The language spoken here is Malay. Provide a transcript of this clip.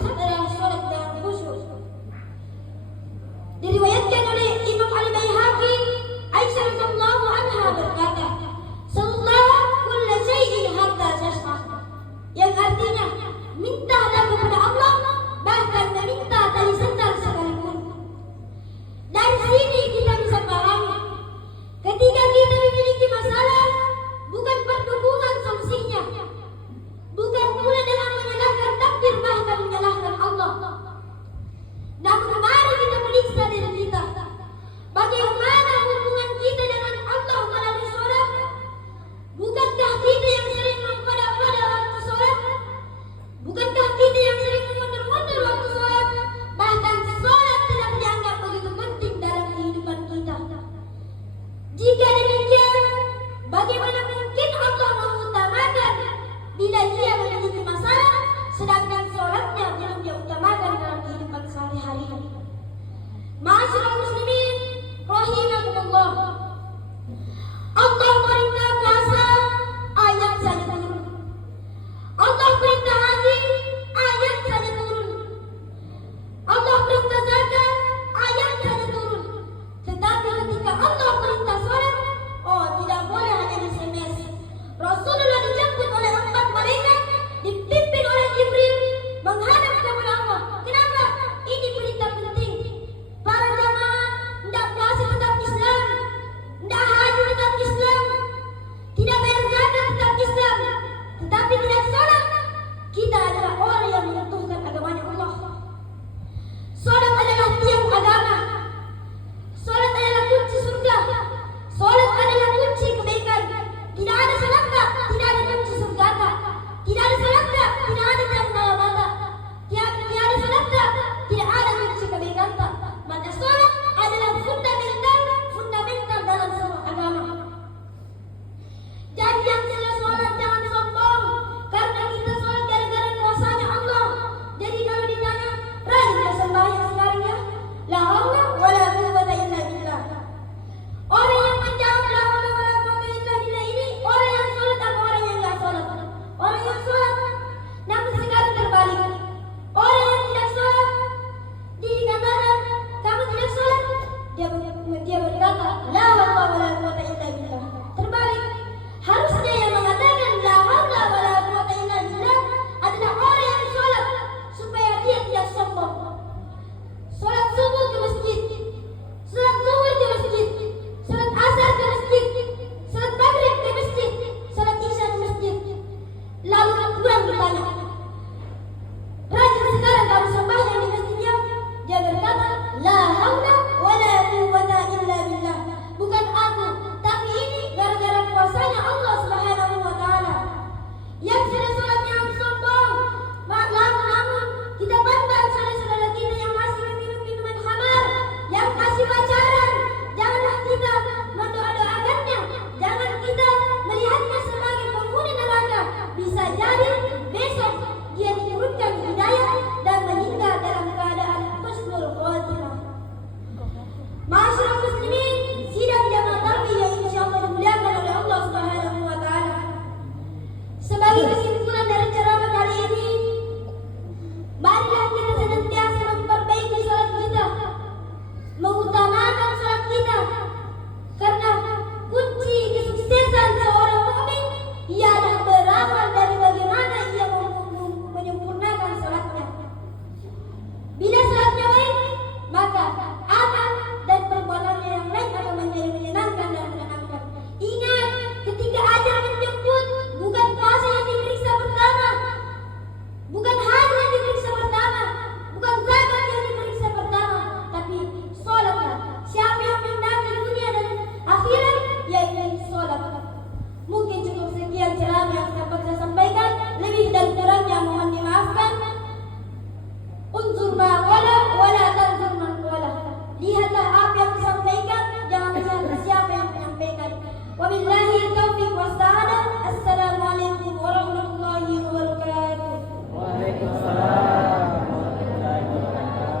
maksud adalah sholat dengan khusyuk. Diriwayatkan oleh Imam Al-Baihaqi, Aisyah radhiyallahu anha berkata, "Sallallahu kulla syai'in hatta tashfaq." Yang artinya, mintalah kepada Allah bahkan meminta tali sandal sekalipun. Dari sini kita bisa pahami, ketika kita memiliki masalah, bukan perdukungan solusinya, bukan pula dengan menyalahkan takdir bahkan menyalahkan Allah. Namun mari kita periksa diri kita, bagaimana hubungan kita dengan Allah melalui sholat? Bukankah kita yang sering mengpada-pada waktu sholat? Bukankah kita yang sering mundur-mundur waktu sholat? Bahkan sholat tidak dianggap begitu penting dalam kehidupan kita. Jika demikian, bagaimana mungkin Allah mengutamakan bila dia memiliki masalah, sedangkan sholatnya belum dia utamakan dalam kehidupan sehari-hari? Ma'asyiral muslimin rahimakumullah, Allah perintah puasa, ayat saja turun. Allah perintah haji, ayat saja turun. Allah perintah zakat, ayat saja turun. Tetapi ketika Allah perintah sholat, oh tidak boleh hanya SMS. Rasulullah dijemput oleh 4 malaikat, dipimpin oleh Jibril, menghadap kepada Allah. Kenapa? Ini perintah penting. Para jamaah, tidak puasa tetap Islam, tidak haji tetap Islam, tidak bayar zakat tetap Islam, tetapi tidak sholat, kita adalah orang yang menyentuhkan agamanya Allah. Sholat adalah tiang agama. Sholat adalah kunci surga. Sholat adalah kunci kebaikan. Tidak ada sholat tak, tidak ada kunci surga tak. Tidak ada sholat tak, tidak ada jannah mata. Tidak ada sholat tak, tidak ada kunci kebaikan tak. Maka sholat adalah fundamental dalam semua agama. Jadi yang sudah sholat jangan sombong, karena kita sholat gara-gara kuasanya Allah. Jadi kalau ditanya, rajin kita sembahyang sekarang ya? La haula wala quwwata illa billah. Orang yang menjawab la haula wala quwwata illa billah ini orang yang sholat atau orang yang enggak sholat? Orang yang sholat. Namun sekarang terbalik. Orang yang tidak sholat dikatakan kamu tidak sholat, dia berkata la haula wala quwwata illa billah. Terbalik. Harusnya yang mengatakan la haula wala quwwata illa billah adalah orang yang sholat supaya dia tidak sombong. Sholat subuh ke masjid, sholat zuhur ke masjid, sholat asar ke masjid, sholat maghrib ke masjid, sholat isya ke masjid. Lalu kurang ditanya, rajin sekarang kamu sembahyang di masjidnya? Dia berkata la haula wala quwwata illa billah. Bukan aku, tapi ini gara-gara kuasanya Allah Subhanahu wa taala. Yang sudah sholatnya sombong, namun kita pandang saudara-saudara kita yang masih meminum minuman khamar, yang masih pacaran, janganlah kita mendoa-doakannya, jangan kita melihatnya sebagai penghuni neraka. Bisa jadi besok dia diturunkan hidayah dan meninggal dalam keadaan husnul khotimah. Ma'asyiral muslimin, sidang jamaah tarawih yang insyaallah dimuliakan oleh Allah Subhanahu wa taala. Sebagai kesimpulan dari ceramah kali ini, marilah kita senantiasa memperbaiki salat kita, mengutamakan salat kita, karena kunci kesuksesan seorang mukmin ialah berawal dari bagaimana ia menyempurnakan salatnya. Bila salatnya baik, maka amal dan perbuatannya yang lain akan menjadi menyenangkan dan menyenangkan. Ingat, ketika ajal menjemput, bukan puasa yang diperiksa pertama, bukan haji yang diperiksa pertama, bukan zakat yang diperiksa pertama, tapi sholatlah. Siapa yang mendaki dunia dan akhirat, yaitu sholat. Mungkin cukup sekian ceramah yang dapat saya sampaikan. Lebih dan kurangnya mohon dimaafkan. Unzur ma qala wala tanzur man qala. Lihatlah apa yang disampaikan, jangan lihat siapa yang menyampaikan. Wabillahi taufiq wassalam. Assalamualaikum warahmatullahi wabarakatuh. Waalaikumsalam warahmatullahi wabarakatuh.